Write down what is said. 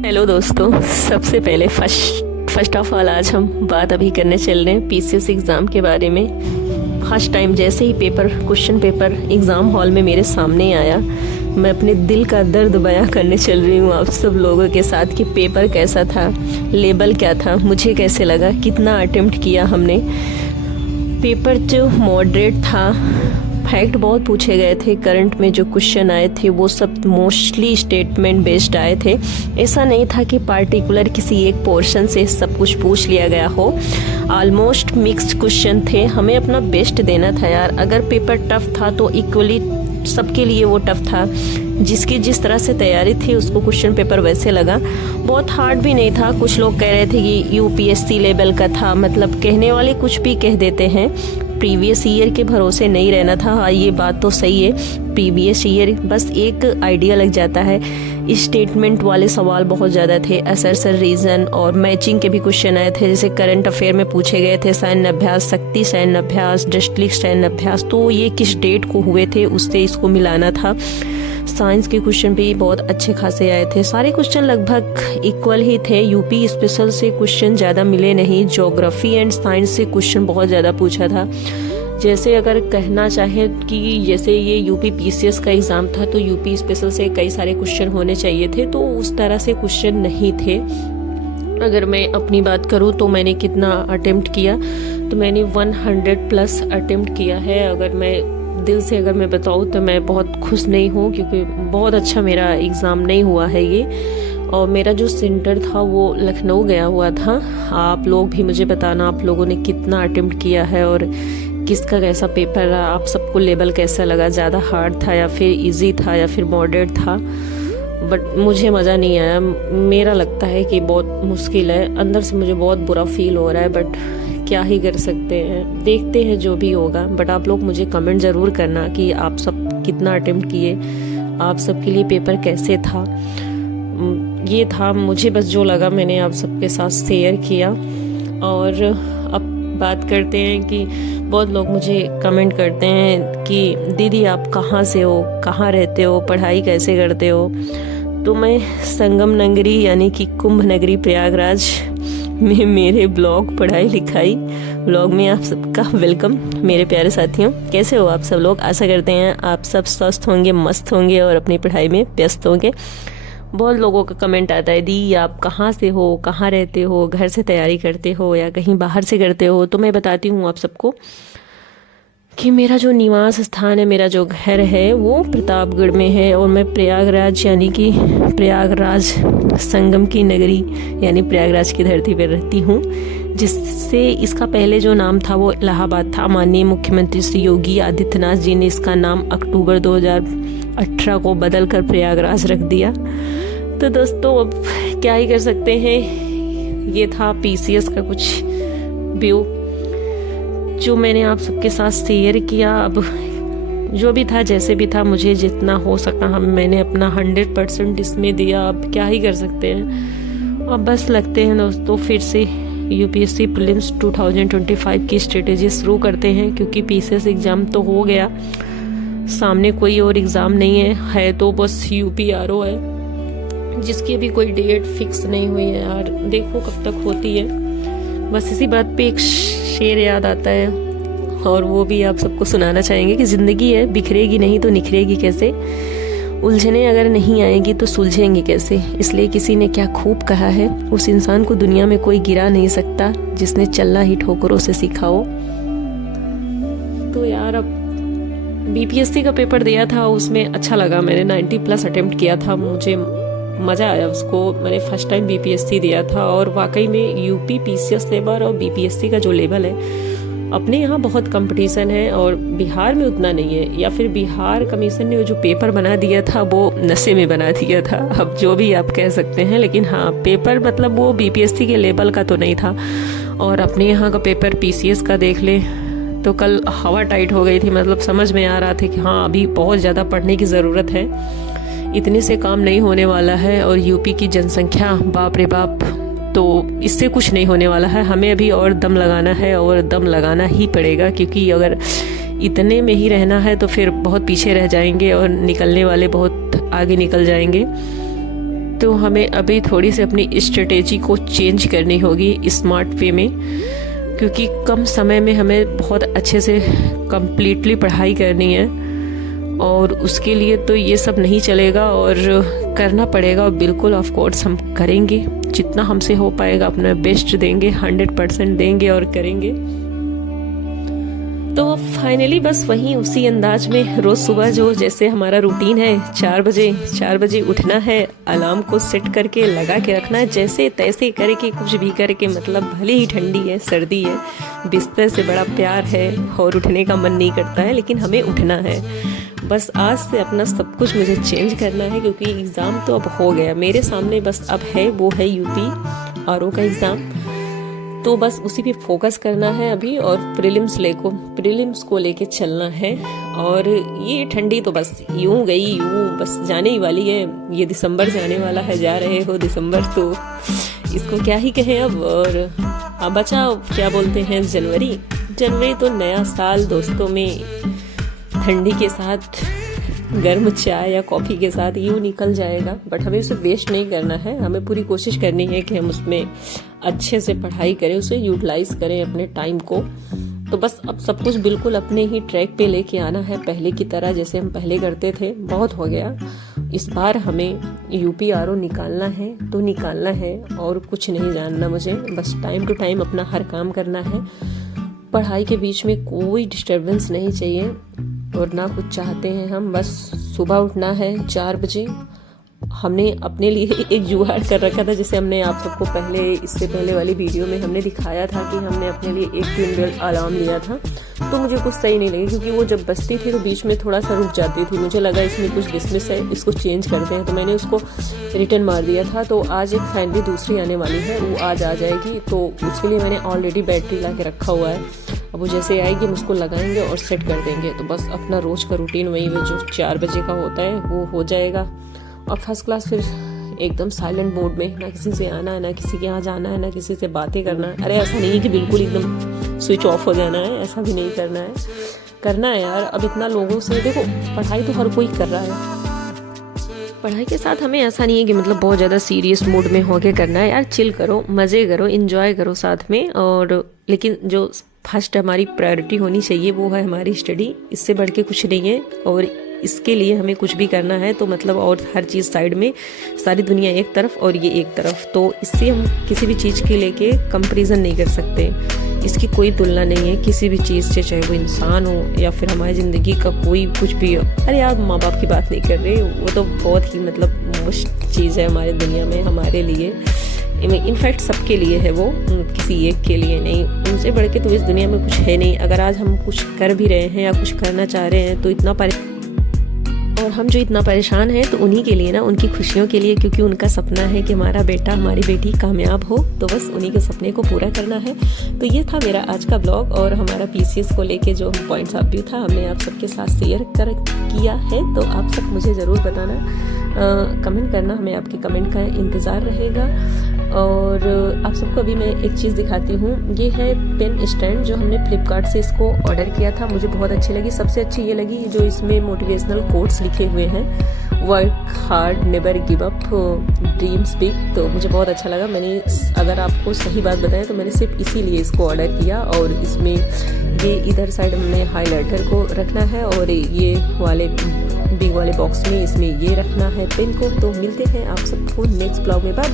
Hello दोस्तों, सबसे पहले फर्स्ट ऑफ ऑल आज हम बात अभी करने चल रहे हैं पीसीएस एग्ज़ाम के बारे में। फर्स्ट टाइम जैसे ही क्वेश्चन पेपर एग्ज़ाम हॉल में मेरे सामने आया, मैं अपने दिल का दर्द बयां करने चल रही हूँ आप सब लोगों के साथ कि पेपर कैसा था, लेवल क्या था, मुझे कैसे लगा, कितना अटेम्प्ट किया हमने। पेपर जो मॉडरेट था, फैक्ट बहुत पूछे गए थे, करंट में जो क्वेश्चन आए थे वो सब मोस्टली स्टेटमेंट बेस्ड आए थे। ऐसा नहीं था कि पार्टिकुलर किसी एक पोर्शन से सब कुछ पूछ लिया गया हो। ऑलमोस्ट मिक्स्ड क्वेश्चन थे, हमें अपना बेस्ट देना था यार। अगर पेपर टफ था तो इक्वली सबके लिए वो टफ था। जिसकी जिस तरह से तैयारी थी उसको क्वेश्चन पेपर वैसे लगा। बहुत हार्ड भी नहीं था। कुछ लोग कह रहे थे कि यूपीएससी लेवल का था, मतलब कहने वाले कुछ भी कह देते हैं। प्रीवियस ईयर के भरोसे नहीं रहना था। हाँ, ये बात तो सही है, प्रीवियस ईयर बस एक आइडिया लग जाता है। स्टेटमेंट वाले सवाल बहुत ज़्यादा थे, असर रीज़न और मैचिंग के भी क्वेश्चन आए थे। जैसे करंट अफेयर में पूछे गए थे सैन्य अभ्यास, शक्ति सैन्य अभ्यास, डिस्ट्रिक्ट सैन्य अभ्यास, तो ये किस डेट को हुए थे उससे इसको मिलाना था। साइंस के क्वेश्चन भी बहुत अच्छे खासे आए थे। सारे क्वेश्चन लगभग इक्वल ही थे। यूपी स्पेशल से क्वेश्चन ज़्यादा मिले नहीं। ज्योग्राफी एंड साइंस से क्वेश्चन बहुत ज़्यादा पूछा था। जैसे अगर कहना चाहे कि जैसे ये यूपी पीसीएस का एग्ज़ाम था तो यूपी स्पेशल से कई सारे क्वेश्चन होने चाहिए थे, तो उस तरह से क्वेश्चन नहीं थे। अगर मैं अपनी बात करूँ तो मैंने कितना अटेम्प्ट किया, तो मैंने 100+ अटेम्प्ट किया है। अगर मैं दिल से अगर मैं बताऊँ तो मैं बहुत खुश नहीं हूँ, क्योंकि बहुत अच्छा मेरा एग्ज़ाम नहीं हुआ है ये। और मेरा जो सेंटर था वो लखनऊ गया हुआ था। आप लोग भी मुझे बताना आप लोगों ने कितना अटेम्प्ट किया है और किसका कैसा पेपर रहा, आप सबको लेवल कैसा लगा, ज़्यादा हार्ड था या फिर इजी था या फिर मॉडरेट था। बट मुझे मज़ा नहीं आया। मेरा लगता है कि बहुत मुश्किल है, अंदर से मुझे बहुत बुरा फील हो रहा है, बट क्या ही कर सकते हैं, देखते हैं जो भी होगा। बट आप लोग मुझे कमेंट ज़रूर करना कि आप सब कितना अटेम्प्ट किए, आप सबके लिए पेपर कैसे था। ये था मुझे बस जो लगा मैंने आप सबके साथ शेयर किया। और अब बात करते हैं कि बहुत लोग मुझे कमेंट करते हैं कि दीदी आप कहाँ से हो, कहाँ रहते हो, पढ़ाई कैसे करते हो। तो मैं संगम नगरी यानी कि कुंभ नगरी प्रयागराज में मेरे ब्लॉग पढ़ाई लिखाई ब्लॉग में आप सबका वेलकम। मेरे प्यारे साथियों, कैसे हो आप सब लोग। आशा करते हैं आप सब स्वस्थ होंगे, मस्त होंगे और अपनी पढ़ाई में व्यस्त होंगे। बहुत लोगों का कमेंट आता है दी आप कहाँ से हो, कहाँ रहते हो, घर से तैयारी करते हो या कहीं बाहर से करते हो। तो मैं बताती हूँ आप सबको कि मेरा जो निवास स्थान है, मेरा जो घर है वो प्रतापगढ़ में है और मैं प्रयागराज यानी कि प्रयागराज संगम की नगरी यानी प्रयागराज की धरती पर रहती हूँ, जिससे इसका पहले जो नाम था वो इलाहाबाद था। माननीय मुख्यमंत्री श्री योगी आदित्यनाथ जी ने इसका नाम अक्टूबर 2018 को बदल कर प्रयागराज रख दिया। तो दोस्तों अब क्या ही कर सकते हैं। ये था पीसीएस का कुछ व्यू जो मैंने आप सबके साथ शेयर किया। अब जो भी था जैसे भी था, मुझे जितना हो सका मैंने अपना 100% इसमें दिया। अब क्या ही कर सकते हैं। अब बस लगते हैं दोस्तों फिर से यूपीएससी प्रीलिम्स 2025 की स्ट्रेटेजी शुरू करते हैं, क्योंकि पीसीएस एग्ज़ाम तो हो गया, सामने कोई और एग्ज़ाम नहीं है तो बस यूपीआरओ है, जिसकी अभी कोई डेट फिक्स नहीं हुई है यार। देखो कब तक होती है। बस इसी बात पे एक शेर याद आता है और वो भी आप सबको सुनाना चाहेंगे कि ज़िंदगी है, बिखरेगी नहीं तो निखरेगी कैसे, उलझने अगर नहीं आएगी तो सुलझेंगी कैसे। इसलिए किसी ने क्या खूब कहा है, उस इंसान को दुनिया में कोई गिरा नहीं सकता जिसने चलना ही ठोकरों से सीखा हो। तो यार अब बीपीएससी का पेपर दिया था, उसमें अच्छा लगा। मैंने 90+ अटेम्प्ट किया था, मुझे मज़ा आया उसको। मैंने फर्स्ट टाइम बीपीएससी दिया था और वाकई में यूपी पीसीएस लेवल और बीपीएससी का जो लेवल है, अपने यहाँ बहुत कंपटीशन है और बिहार में उतना नहीं है। या फिर बिहार कमीशन ने जो पेपर बना दिया था वो नशे में बना दिया था, अब जो भी आप कह सकते हैं। लेकिन हाँ, पेपर मतलब वो बीपीएससी के लेवल का तो नहीं था। और अपने यहाँ का पेपर पीसीएस का देख ले तो कल हवा टाइट हो गई थी। मतलब समझ में आ रहा था कि हाँ अभी बहुत ज़्यादा पढ़ने की ज़रूरत है, इतने से काम नहीं होने वाला है। और यूपी की जनसंख्या बाप रे बाप, तो इससे कुछ नहीं होने वाला है। हमें अभी और दम लगाना है और दम लगाना ही पड़ेगा, क्योंकि अगर इतने में ही रहना है तो फिर बहुत पीछे रह जाएंगे और निकलने वाले बहुत आगे निकल जाएंगे। तो हमें अभी थोड़ी सी अपनी स्ट्रेटेजी को चेंज करनी होगी स्मार्ट वे में, क्योंकि कम समय में हमें बहुत अच्छे से कंप्लीटली पढ़ाई करनी है और उसके लिए तो ये सब नहीं चलेगा और करना पड़ेगा। और बिल्कुल ऑफ कोर्स हम करेंगे, जितना हमसे हो पाएगा अपना बेस्ट देंगे, 100% देंगे और करेंगे। तो फाइनली बस वहीं उसी अंदाज में रोज़ सुबह जो जैसे हमारा रूटीन है 4 बजे उठना है, अलार्म को सेट करके लगा के रखना है, जैसे तैसे करके कुछ भी करके, मतलब भले ही ठंडी है सर्दी है, बिस्तर से बड़ा प्यार है और उठने का मन नहीं करता है, लेकिन हमें उठना है। बस आज से अपना सब कुछ मुझे चेंज करना है, क्योंकि एग्ज़ाम तो अब हो गया मेरे सामने, बस अब है वो है यूपी आरओ का एग्ज़ाम। तो बस उसी पे फोकस करना है अभी और प्रीलिम्स को लेके चलना है। और ये ठंडी तो बस यूं गई यूं बस जाने ही वाली है। ये दिसंबर जाने वाला है, जा रहे हो दिसंबर, तो इसको क्या ही कहें अब। और अब बचा क्या बोलते हैं जनवरी तो नया साल दोस्तों में ठंडी के साथ गर्म चाय या कॉफ़ी के साथ यूँ निकल जाएगा। बट हमें उसे वेस्ट नहीं करना है, हमें पूरी कोशिश करनी है कि हम उसमें अच्छे से पढ़ाई करें, उसे यूटिलाइज करें अपने टाइम को। तो बस अब सब कुछ बिल्कुल अपने ही ट्रैक पे लेके आना है, पहले की तरह जैसे हम पहले करते थे। बहुत हो गया, इस बार हमें यूपी आरओ निकालना है तो निकालना है और कुछ नहीं जानना मुझे। बस टाइम टू टाइम अपना हर काम करना है, पढ़ाई के बीच में कोई डिस्टर्बेंस नहीं चाहिए और ना कुछ चाहते हैं हम। बस सुबह उठना है 4 बजे। हमने अपने लिए एक जुगाड़ कर रखा था, जिसे हमने आप सबको इससे पहले वाली वीडियो में हमने दिखाया था कि हमने अपने लिए एक ट्विन बेल अलार्म लिया था। तो मुझे कुछ सही नहीं लगी, क्योंकि वो जब बजती थी तो बीच में थोड़ा सा रुक जाती थी। मुझे लगा इसमें कुछ डिसमिस है, इसको चेंज करते हैं, तो मैंने उसको रिटर्न मार दिया था। तो आज एक फाइनली दूसरी आने वाली है, वो आज आ जाएगी। तो उसके लिए मैंने ऑलरेडी बैटरी ला के रखा हुआ है। अब वो जैसे आएगी हम उसको लगाएंगे और सेट कर देंगे। तो बस अपना रोज का रूटीन वही जो 4 बजे का होता है वो हो जाएगा। और फर्स्ट क्लास फिर एकदम साइलेंट मोड में, ना किसी से आना है, ना किसी के यहाँ जाना है, ना किसी से बातें करना है। अरे ऐसा नहीं है कि बिल्कुल एकदम स्विच ऑफ हो जाना है, ऐसा भी नहीं करना है यार। अब इतना लोगों से देखो, पढ़ाई तो हर कोई कर रहा है, पढ़ाई के साथ हमें ऐसा नहीं है कि मतलब बहुत ज़्यादा सीरियस मूड में होके करना है यार। चिल करो, मज़े करो, एंजॉय करो साथ में। और लेकिन जो फर्स्ट हमारी प्रायोरिटी होनी चाहिए वो है हमारी स्टडी, इससे बढ़ के कुछ नहीं है। और इसके लिए हमें कुछ भी करना है तो मतलब और हर चीज़ साइड में, सारी दुनिया एक तरफ और ये एक तरफ, तो इससे हम किसी भी चीज़ के लेके कंपैरिजन नहीं कर सकते। इसकी कोई तुलना नहीं है किसी भी चीज़ से, चाहे वो इंसान हो या फिर हमारी ज़िंदगी का कोई कुछ भी हो। अरे यार माँ बाप की बात नहीं कर रहे, वो तो बहुत ही मतलब मुश्किल चीज़ है हमारी दुनिया में, हमारे लिए, इनफैक्ट सबके लिए है वो, किसी एक के लिए नहीं। उनसे बढ़ के तो इस दुनिया में कुछ है नहीं। अगर आज हम कुछ कर भी रहे हैं या कुछ करना चाह रहे हैं तो और हम जो इतना परेशान हैं तो उन्हीं के लिए ना, उनकी खुशियों के लिए, क्योंकि उनका सपना है कि हमारा बेटा हमारी बेटी कामयाब हो। तो बस उन्हीं के सपने को पूरा करना है। तो ये था मेरा आज का ब्लॉग और हमारा पीसीएस को लेके जो पॉइंट्स ऑफ व्यू था हमने आप सबके साथ शेयर किया है। तो आप सब मुझे ज़रूर बताना, कमेंट करना, हमें आपके कमेंट का इंतज़ार रहेगा। और आप सबको अभी मैं एक चीज़ दिखाती हूँ, ये है पेन स्टैंड जो हमने फ्लिपकार्ट से इसको ऑर्डर किया था। मुझे बहुत अच्छी लगी, सबसे अच्छी ये लगी जो इसमें मोटिवेशनल कोट्स लिखे हुए हैं, work hard, never give up, dreams big. तो मुझे बहुत अच्छा लगा। मैंने, अगर आपको सही बात बताएं तो मैंने सिर्फ इसीलिए इसको ऑर्डर किया। और इसमें ये इधर साइड हमने हाईलाइटर को रखना है और ये वाले बिग वाले बॉक्स में इसमें ये रखना है पेन को। तो मिलते हैं आप सबको नेक्स्ट ब्लॉग में। बाय।